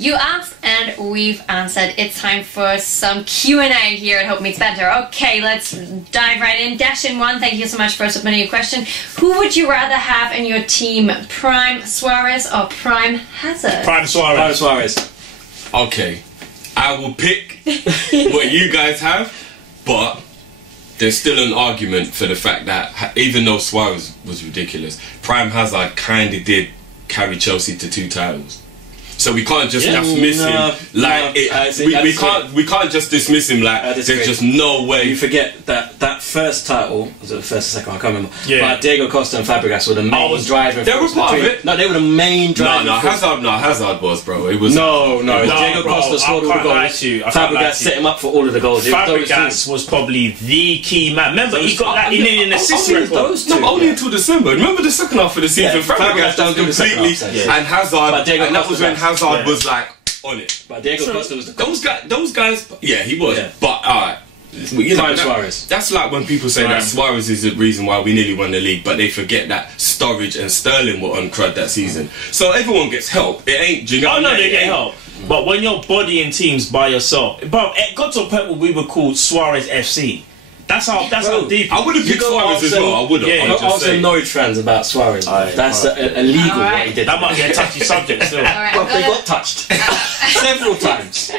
You asked and we've answered. It's time for some Q&A here at Hope Meets Banter. Okay, let's dive right in. Dash in one, thank you so much for submitting your question. Who would you rather have in your team? Prime Suarez or Prime Hazard? Prime Suarez. Prime Suarez. Okay, I will pick what you guys have, but there's still an argument for the fact that even though Suarez was ridiculous, Prime Hazard kind of did carry Chelsea to 2 titles. So we can't just dismiss him like we can't just dismiss him like there's just no way. You forget that first title, was it the first or second? I can't remember. Yeah. But Diego Costa and Fabregas were the main driving. They were part of it. No, they were the main driving. Hazard was, bro. It was Diego Costa scored all the goals. Fabregas set him up for all of the goals. Fabregas was probably the key man. Remember, he got that in an assist record. No, only until December. Remember the second half of the season? Fabregas done completely, and Hazard, and that was when Hazard was like on it. But Diego Costa was the those guys. Yeah, he was. Yeah. But alright. Suarez. That's like when people say that Suarez is the reason why we nearly won the league, but they forget that Sturridge and Sterling were on crud that season. So everyone gets help. It ain't. You know, oh no, they get help. But when you're bodying teams by yourself, but it got to a point where we were called Suarez FC. That's how deep. I would have picked Suarez as well. I would have. Yeah, ask some Norwich fans about Suarez. That's illegal what he did. That might be a touchy subject still. But they got touched several times.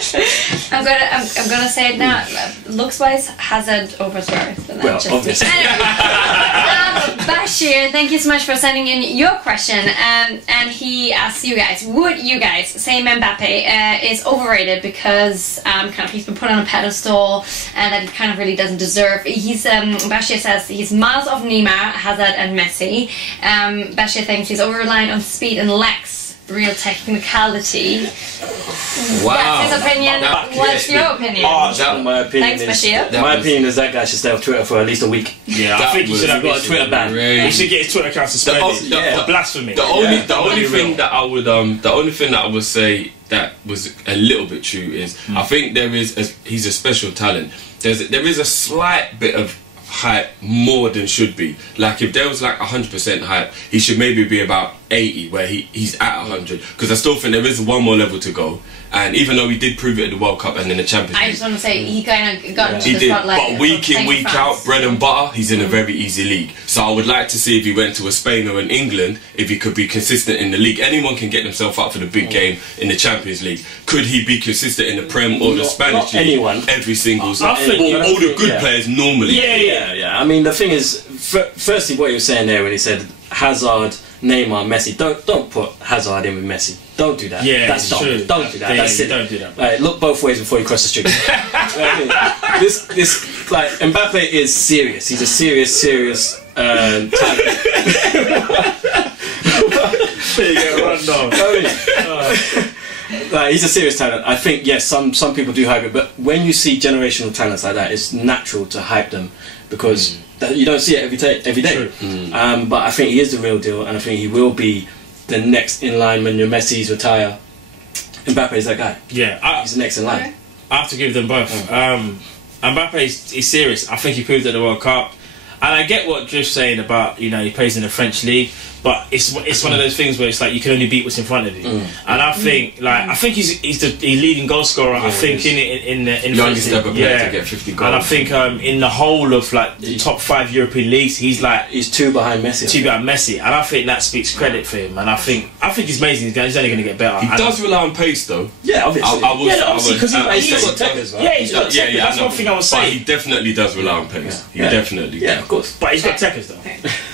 I'm gonna say it now. Looks wise, Hazard over Suarez. Well, obviously. Bashir, thank you so much for sending in your question. And he asks you guys, would you guys say Mbappe is overrated because kind of he's been put on a pedestal and that he kind of really doesn't deserve? He's Bashir says he's miles off Neymar, Hazard and Messi. Bashir thinks he's over-reliant on speed and lacks real technicality. Wow. That's his opinion. What's your opinion? My opinion Thanks, Bashir. My opinion is that guy should stay off Twitter for at least a week. Yeah, I think he should have got a Twitter ban. He should get his Twitter account suspended. The blasphemy. The only thing that I would say that was a little bit true is I think he's a special talent. There is a slight bit of hype more than should be. Like if there was like 100% hype, he should maybe be about 80 where he's at 100, because I still think there is one more level to go. And even though he did prove it at the World Cup and in the Champions League, I just want to say he kind of got into the spotlight. But week in, week out, bread and butter, he's in a very easy league. So I would like to see if he went to a Spain or an England, if he could be consistent in the league. Anyone can get themselves up for the big game in the Champions League. Could he be consistent in the Prem or the Spanish league? Anyone. Every single all the good players normally. Yeah. I mean, the thing is, firstly, what you were saying there when he said Hazard, Neymar, Messi, don't put Hazard in with Messi. Don't do that. Yeah, that's dumb. True. Don't do that. That's silly. Don't do that. Look both ways before you cross the street. This like Mbappe is serious. He's a serious talent. There you go, run down. He's a serious talent. I think yes, some people do hype it, but when you see generational talents like that, it's natural to hype them because you don't see it every day. But I think he is the real deal, and I think he will be the next in line when your Messi's retire. Mbappe is that guy. Yeah, he's the next in line. I have to give them both. Mbappe is serious. I think he proved at the World Cup. And I get what Drift's saying about, he plays in the French league, but it's one of those things where it's like you can only beat what's in front of you. And I think he's the leading goal scorer. I think in the youngest ever player to get 50 goals. And I think in the whole of like the top 5 European leagues, he's 2 behind Messi. And I think that speaks credit for him. And I think he's amazing. He's only going to get better. He does rely on pace though. Yeah, obviously. Obviously, because he's got techers, right? Yeah, he's got techers. That's one thing I was saying. But he definitely does rely on pace. He definitely. Yeah, of course. But he's got techers though.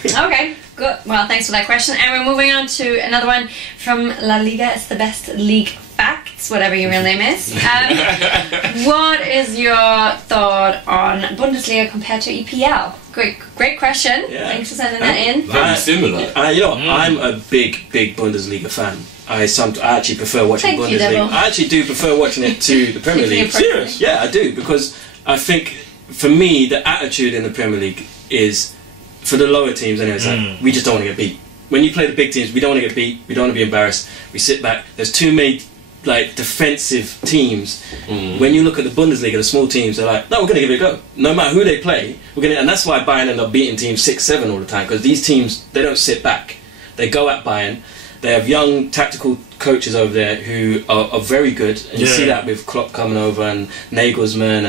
Okay, good. Well, thanks for that question. And we're moving on to another one from La Liga. It's the best league facts, whatever your real name is. What is your thought on Bundesliga compared to EPL? Great question. Yeah. Thanks for sending that in. Very similar. I'm a big Bundesliga fan. I actually prefer watching Bundesliga. I actually do prefer watching it to the Premier League. Serious? Yeah, I do, because I think for me the attitude in the Premier League is, for the lower teams anyway, it's like we just don't want to get beat. When you play the big teams, we don't want to get beat, we don't want to be embarrassed, we sit back. There's too many defensive teams. When you look at the Bundesliga, the small teams, they're like, no, we're going to give it a go. No matter who they play, we're going to, and that's why Bayern end up beating teams 6-7 all the time, because these teams, they don't sit back. They go at Bayern. They have young tactical coaches over there who are very good, and you see that with Klopp coming over and Nagelsmann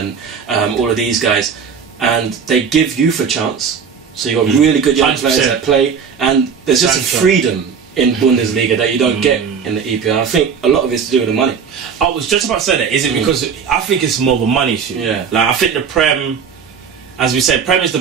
and all of these guys, and they give youth a chance. So you've got really good young 100%. players that play, and there's just a freedom in Bundesliga that you don't get in the EPL. I think a lot of it's to do with the money. I was just about to say that. Is it because I think it's more of a money issue? Yeah. Like I think the Prem, as we said, Prem is the.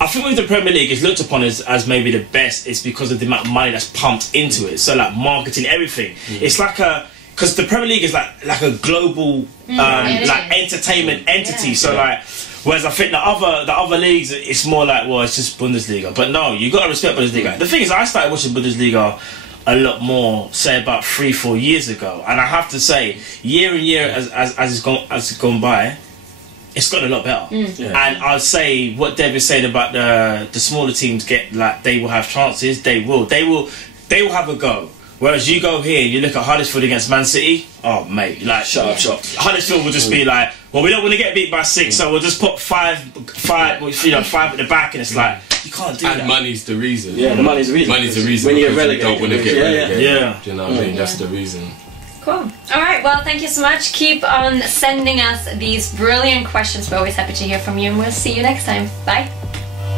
I think with the Premier League, it's looked upon as maybe the best. It's because of the amount of money that's pumped into it. So like marketing, everything. It's like because the Premier League is like a global like entertainment entity. Yeah. So like, whereas I think the other leagues, it's more like, well, it's just Bundesliga. But no, you got to respect Bundesliga. The thing is, I started watching Bundesliga a lot more, say about 3-4 years ago, and I have to say, year and year as it's gone by, it's gotten a lot better. And I'd say what Deb is saying about the smaller teams they will have chances. They will have a go. Whereas you go here, you look at Huddersfield against Man City. Oh mate, like shut up. Huddersfield will just be like, well, we don't want to get beat by 6, so we'll just put 5 at the back, and it's like you can't do that. And money's the reason. Yeah, the money's the reason. Money's the reason. When you're because relegated, you don't want to get relegated. Yeah. Do you know what I mean? That's the reason. Cool. All right. Well, thank you so much. Keep on sending us these brilliant questions. We're always happy to hear from you, and we'll see you next time. Bye.